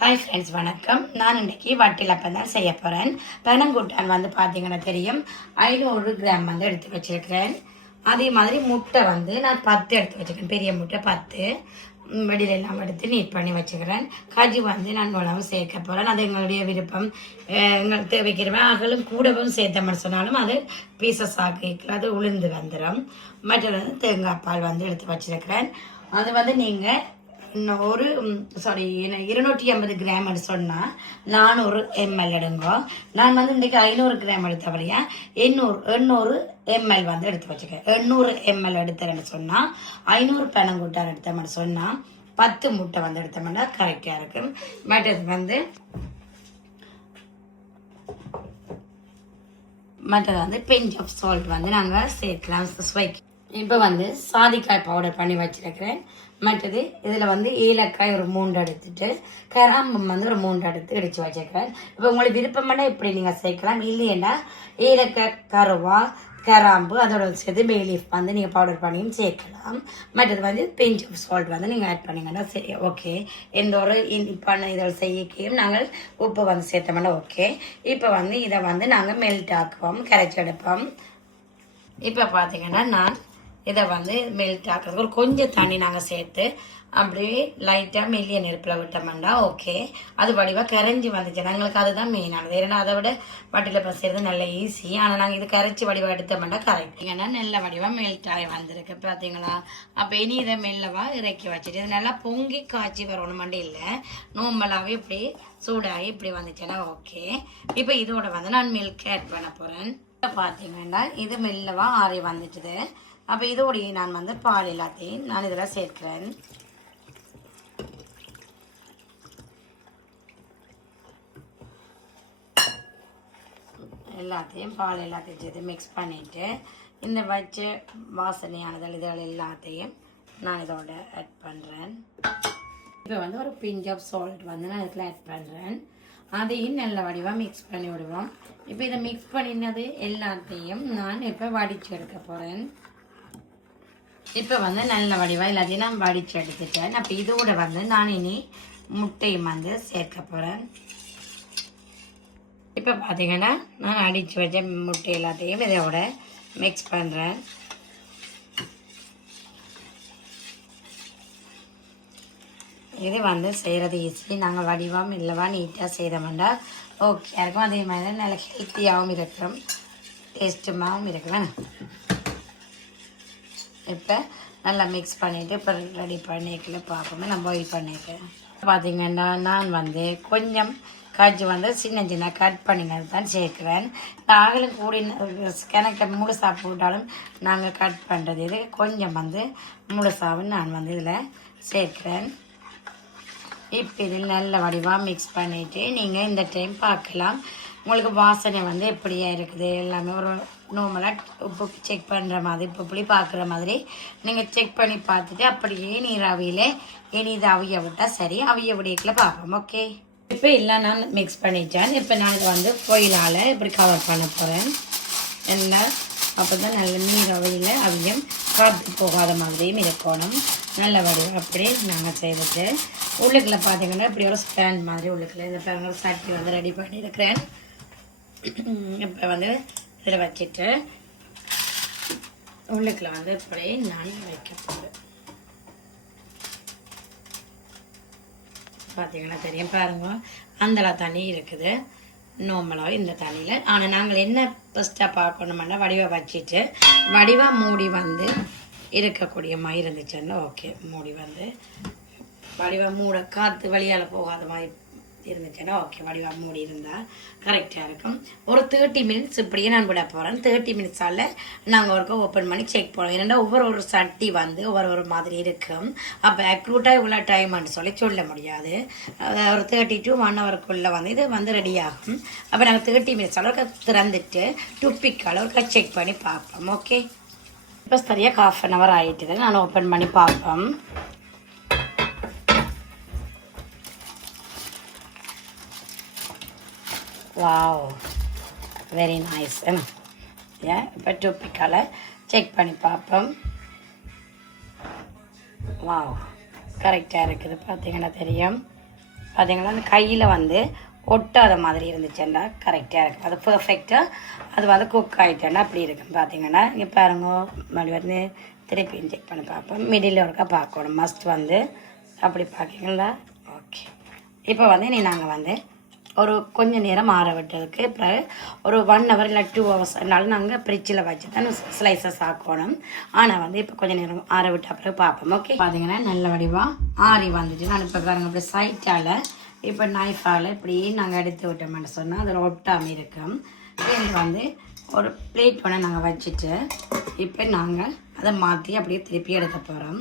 Hi friends, வணக்கம். நான் இன்றைக்கி வட்டிலப்பம் தான் செய்ய போகிறேன். பனங்குட்டான் வந்து பார்த்தீங்கன்னா தெரியும், 500 கிராம் வந்து எடுத்து வச்சுருக்கிறேன். அதே மாதிரி முட்டை வந்து நான் 10 எடுத்து வச்சுருக்கேன். பெரிய முட்டை 10 வெளியில எல்லாம் எடுத்து நீட் பண்ணி வச்சுக்கிறேன். கஜு வந்து நான் உணவு சேர்க்க போகிறேன். அது எங்களுடைய விருப்பம். எங்களுக்கு தேவைக்கிறவன் அகலும் கூடவும் சேர்த்தோம்னு சொன்னாலும் அது பீசஸ் ஆக்கிக்கலாம், அது உளுந்து வந்துடும். மற்றது வந்து தேங்காய் பால் வந்து எடுத்து வச்சுருக்கிறேன். அது வந்து நீங்கள் ஒரு 250 கிராம் சொன்னால் 400 ml எடுங்கோ. நான் வந்து இன்றைக்கு 500 கிராம் எடுத்தபடியா 800 ml வந்து எடுத்து வச்சுக்கேன். 800 ml எடுத்தேன்னு சொன்னால் 500 பனங்குட்டான் எடுத்தோம்னு சொன்னால் 10 முட்டை வந்து எடுத்தோம்னா கரெக்டாக இருக்கும். மற்றது வந்து பிஞ்ச் ஆஃப் சால்ட் வந்து நாங்கள் சேர்க்கலாம் ஸ்வைக். இப்போ வந்து சாதிக்காய் பவுடர் பண்ணி வச்சிருக்கிறேன். மற்றது இதில் வந்து ஏலக்காய் ஒரு 3 எடுத்துட்டு கராம்பு வந்து ஒரு 3 எடுத்து இடித்து வச்சிருக்கிறேன். இப்போ உங்களுக்கு விருப்பமான இப்படி நீங்கள் சேர்க்கலாம். இல்லைன்னா ஏலக்காய், கருவா, கராம்பு அதோட சேர்த்து பே லீஃப் வந்து நீங்கள் பவுடர் பண்ணியும் சேர்க்கலாம். மற்றது வந்து பிஞ்ச் ஆஃப் சால்ட் வந்து நீங்கள் ஆட் பண்ணிங்கன்னா சரி, ஓகே. எந்த ஒரு இனிப்பான இதில் செய்யக்கையும் நாங்கள் உப்பு வந்து சேர்த்தோம்னா ஓகே. இப்போ வந்து இதை வந்து நாங்கள் மெல்ட் ஆக்குவோம், கரைச்சி எடுப்போம். இப்போ பார்த்தீங்கன்னா நான் இதை வந்து மெல்ட் ஆக்கிறதுக்கு ஒரு கொஞ்சம் தண்ணி நாங்கள் சேர்த்து அப்படியே லைட்டாக மெல்லிய நெருப்பில் விட்டோம்னா ஓகே. அது வடிவாக கரைஞ்சி வந்துச்சுன்னா எங்களுக்கு அதுதான் மெயினானது. ஏன்னா அதை விட வட்டிலப்பம் செய்கிறது நல்ல ஈஸி. ஆனால் நாங்கள் இது கரைச்சி வடிவாக எடுத்தோம்னா கரெக்ட். ஏன்னா நல்ல வடிவாக மெல்ட் ஆகி வந்திருக்கு பார்த்தீங்களா. அப்போ இனி இதை மெல்லவாக இறக்கி வச்சுட்டு இது நல்லா பொங்கி காய்ச்சி வரணும் மட்டும் இல்லை, நோம்பலாகவே இப்படி சூடாகி இப்படி வந்துச்சுன்னா ஓகே. இப்போ இதோட வந்து நான் மில்க் ஆட் பண்ண போகிறேன். பார்த்தீங்கன்னா இது மெல்லவாக ஆறி வந்துட்டுது. அப்போ இதோடைய நான் வந்து பால் எல்லாத்தையும் நான் இதில் சேர்க்கிறேன். பால் எல்லாத்தையும் சேர்த்து மிக்ஸ் பண்ணிவிட்டு இந்த வச்ச வாசனையானதல் இதழ் எல்லாத்தையும் நான் இதோட ஆட் பண்ணுறேன். இப்போ வந்து ஒரு பிஞ்ச் ஆஃப் சால்ட் வந்து நான் இதில் ஆட் பண்ணுறேன். அதையும் நல்ல வடிவாக மிக்ஸ் பண்ணி விடுவோம். இப்போ இதை மிக்ஸ் பண்ணினது எல்லாத்தையும் நான் இப்போ வடித்து எடுக்க போகிறேன். இப்போ வந்து நல்ல வடிவாக எல்லாத்தையும் நான் வடித்து எடுத்துட்டேன். அப்போ இதோட வந்து நான் இனி முட்டையும் வந்து சேர்க்க போகிறேன். இப்போ பார்த்தீங்கன்னா நான் அடித்து வச்ச முட்டை எல்லாத்தையும் இதோட மிக்ஸ் பண்ணுறேன். இது வந்து செய்கிறது ஈஸி. நாங்கள் வடிவாக இல்லவா நீட்டாக செய்தோம்னா ஓகே இருக்கும். அதே மாதிரி நல்ல ஹெல்த்தியாகவும் இருக்கும், டேஸ்ட்டுமாகவும் இருக்கும். இப்போ நல்லா மிக்ஸ் பண்ணிவிட்டு இப்போ ரெடி பண்ணிக்கல பார்ப்போமே. நான் பாயில் பண்ணியிருக்கேன். பார்த்தீங்கன்னா நான் வந்து கொஞ்சம் காய்ச்சி வந்து சின்ன கட் பண்ணினது தான் சேர்க்குறேன். நாங்களும் கூடி கிணக்க முழுசாக போட்டாலும் நாங்கள் கட் பண்ணுறது இது கொஞ்சம் வந்து முழுசாகவும் நான் வந்து இதில் சேர்க்குறேன். இப்போ இதில் நல்ல வடிவாக மிக்ஸ் பண்ணிவிட்டு நீங்கள் இந்த டைம் பார்க்கலாம் உங்களுக்கு வாசனை வந்து எப்படியா இருக்குது. எல்லாமே ஒரு நார்மலாக உப்பு செக் பண்ணுற மாதிரி உப்பு புளி பார்க்குற மாதிரி நீங்கள் செக் பண்ணி பார்த்துட்டு அப்படியே நீராவியில் இனி இது அவிய விட்டால் சரி, அவிய விடியக்கில் பார்ப்போம். ஓகே, இப்போ இல்லை நான் மிக்ஸ் பண்ணிட்டேன். இப்போ நான் இதை வந்து பொயிலால் இப்படி கவர் பண்ண போகிறேன். எல்லாம் அப்போ தான் நல்ல நீராவியில் அவியம் காற்று போகாத மாதிரியும் இருக்கணும். நல்ல வடிவம் அப்படி நாங்கள் செய்துட்டு உள்ளுக்குள்ளே பார்த்தீங்கன்னா இப்படி ஒரு ஸ்டாண்ட் மாதிரி உள்ளுக்குள்ளே இந்த பாருங்க சட்டி வந்து ரெடி பண்ணியிருக்கிறேன். இப்போ வந்து இதில் வச்சுட்டு உள்ளுக்குள்ள வந்து இப்படி நான் வைக்க போகிறேன். பார்த்தீங்கன்னா தெரியும் பாருங்க, அந்தளவு தண்ணி இருக்குது நார்மலாக இந்த தண்ணியில். ஆனால் நாங்கள் என்ன ஃபஸ்ட்டாக பார்க்கணுமென்னா வடிவாக வச்சுட்டு வடிவாக மூடி வந்து இருக்கக்கூடிய மாதிரி இருந்துச்சுன்னா ஓகே. மூடி வந்து வடிவாக மூட காற்று வழியால் போகாத மாதிரி இருந்துச்சுன்னா ஓகே. வடிவாக மூடி இருந்தால் கரெக்டாக இருக்கும். ஒரு 30 மினிட்ஸ் இப்படியே நான் விட போகிறேன். 30 மினிட்ஸால் நாங்கள் ஒருக்கா ஓப்பன் பண்ணி செக் பண்ணுவோம். ஏன்னா ஒவ்வொரு சட்டி வந்து ஒவ்வொரு மாதிரி இருக்கும். அப்போ அக்ரூட்டாக இவ்வளோ டைம்னு சொல்ல முடியாது. ஒரு 30 to 1 ஹவருக்குள்ளே வந்து இது வந்து ரெடி ஆகும். அப்போ நாங்கள் 30 மினிட்ஸ் அளவுக்கு திறந்துட்டு டுப்பிக் அளவுக்கு செக் பண்ணி பார்ப்போம். ஓகே, இப்போ சரியாக 1/2 hour ஆகிட்டுது. நான் ஓப்பன் பண்ணி பார்ப்போம். Wow, very nice. இப்போ டூப்பிக்கால் செக் பண்ணி பார்ப்போம். வாவ், கரெக்டாக இருக்குது. பார்த்தீங்கன்னா தெரியும். பார்த்தீங்கன்னா அந்த கையில் வந்து ஒட்டாத மாதிரி இருந்துச்சுன்னா கரெக்டாக இருக்கும். அது பர்ஃபெக்டாக அது வந்து குக் ஆகிட்டேன்னா அப்படி இருக்கும். பார்த்தீங்கன்னா இங்கே பாருங்க, மறுபடி வந்து திருப்பி செக் பண்ணி பார்ப்போம். மிடில் ஒருக்கா பார்க்கணும் மஸ்ட் வந்து அப்படி பார்க்கிங்களா? ஓகே. இப்போ வந்து நாங்கள் வந்து ஒரு கொஞ்சம் நேரம் ஆற விட்டதுக்கு பிறகு ஒரு 1 hour இல்லை 2 hours நாங்கள் ஃப்ரிட்ஜில் வச்சு தான் ஸ்லைசஸ் ஆக்கணும். ஆனால் வந்து இப்போ கொஞ்சம் நேரம் ஆற விட்ட பிறகு பார்ப்போம். ஓகே. பார்த்தீங்கன்னா நல்ல வடிவாக ஆறி வந்துட்டு நான் இப்போ பாருங்க அப்படி சைட்டால் இப்போ நைஃபால் இப்படி நாங்கள் எடுத்து விட்டோம்னு சொன்னால் அதில் ஒட்டாமல் இருக்கும். இது வந்து ஒரு பிளேட் ஒன்று நாங்கள் வச்சுட்டு இப்போ நாங்கள் அதை மாற்றி அப்படியே திருப்பி எடுக்க போகிறோம்.